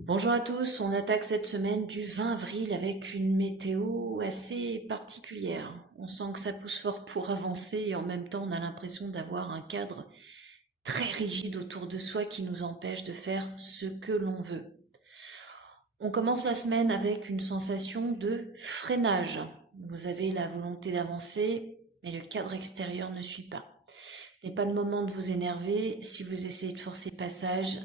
Bonjour à tous, on attaque cette semaine du 20 avril avec une météo assez particulière. On sent que ça pousse fort pour avancer et en même temps on a l'impression d'avoir un cadre très rigide autour de soi qui nous empêche de faire ce que l'on veut. On commence la semaine avec une sensation de freinage. Vous avez la volonté d'avancer, mais le cadre extérieur ne suit pas. Ce n'est pas le moment de vous énerver. Si vous essayez de forcer le passage,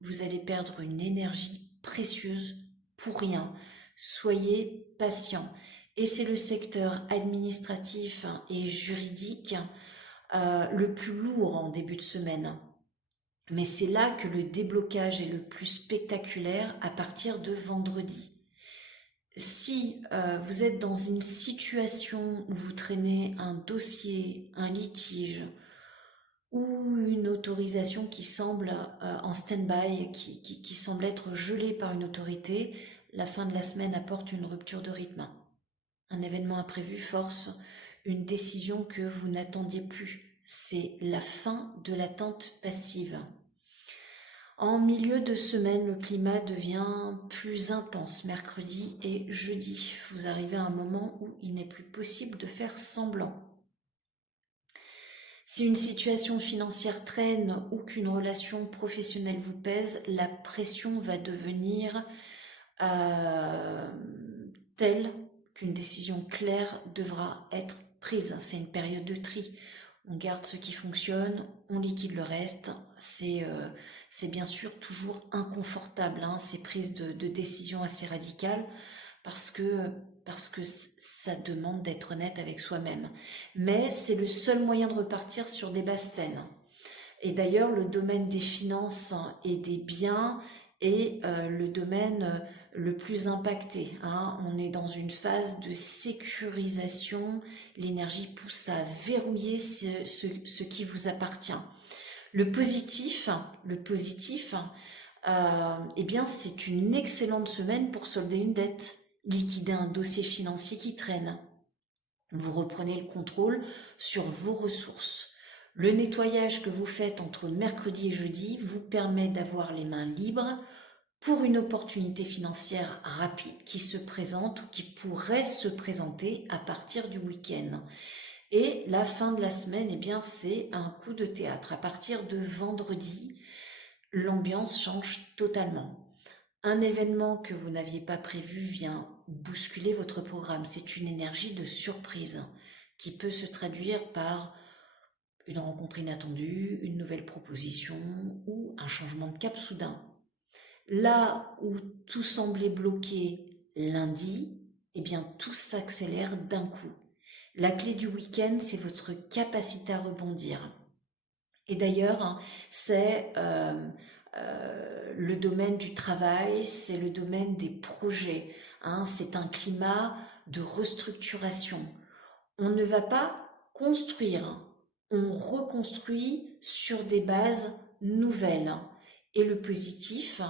vous allez perdre une énergie précieuse pour rien. Soyez patient. Et c'est le secteur administratif et juridique le plus lourd en début de semaine. Mais c'est là que le déblocage est le plus spectaculaire à partir de vendredi. Si vous êtes dans une situation où vous traînez un dossier, un litige, ou une autorisation qui semble en stand-by, qui semble être gelée par une autorité, la fin de la semaine apporte une rupture de rythme. Un événement imprévu force une décision que vous n'attendiez plus. C'est la fin de l'attente passive. En milieu de semaine, le climat devient plus intense mercredi et jeudi. Vous arrivez à un moment où il n'est plus possible de faire semblant. Si une situation financière traîne ou qu'une relation professionnelle vous pèse, la pression va devenir euh, telle qu'une décision claire devra être prise. C'est une période de tri. On garde ce qui fonctionne, on liquide le reste. C'est bien sûr toujours inconfortable, ces prises de décisions assez radicales parce que ça demande d'être honnête avec soi-même. Mais c'est le seul moyen de repartir sur des bases saines. Et d'ailleurs, le domaine des finances et des biens est le domaine le plus impacté. On est dans une phase de sécurisation. L'énergie pousse à verrouiller ce qui vous appartient. Le positif, eh bien, c'est une excellente semaine pour solder une dette, liquider un dossier financier qui traîne. Vous reprenez le contrôle sur vos ressources. Le nettoyage que vous faites entre mercredi et jeudi vous permet d'avoir les mains libres pour une opportunité financière rapide qui se présente ou qui pourrait se présenter à partir du week-end. Et la fin de la semaine, eh bien, c'est un coup de théâtre. À partir de vendredi, l'ambiance change totalement. Un événement que vous n'aviez pas prévu vient bousculer votre programme. C'est une énergie de surprise qui peut se traduire par une rencontre inattendue, une nouvelle proposition ou un changement de cap soudain. Là où tout semblait bloqué lundi, eh bien tout s'accélère d'un coup. La clé du week-end, c'est votre capacité à rebondir. Et d'ailleurs, c'est le domaine du travail, c'est le domaine des projets. C'est un climat de restructuration. On ne va pas construire, on reconstruit sur des bases nouvelles. Et le positif,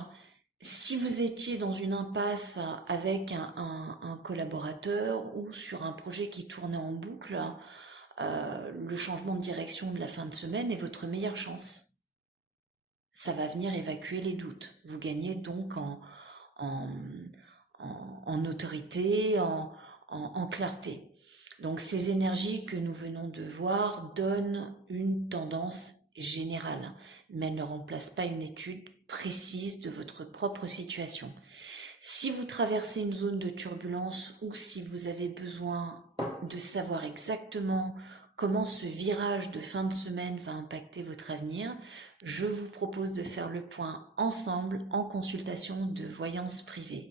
si vous étiez dans une impasse avec un collaborateur ou sur un projet qui tournait en boucle, le changement de direction de la fin de semaine est votre meilleure chance. Ça va venir évacuer les doutes. Vous gagnez donc en, en autorité, en clarté. Donc ces énergies que nous venons de voir donnent une tendance générale, mais elles ne remplacent pas une étude précise de votre propre situation. Si vous traversez une zone de turbulence ou si vous avez besoin de savoir exactement comment ce virage de fin de semaine va impacter votre avenir, je vous propose de faire le point ensemble en consultation de voyance privée.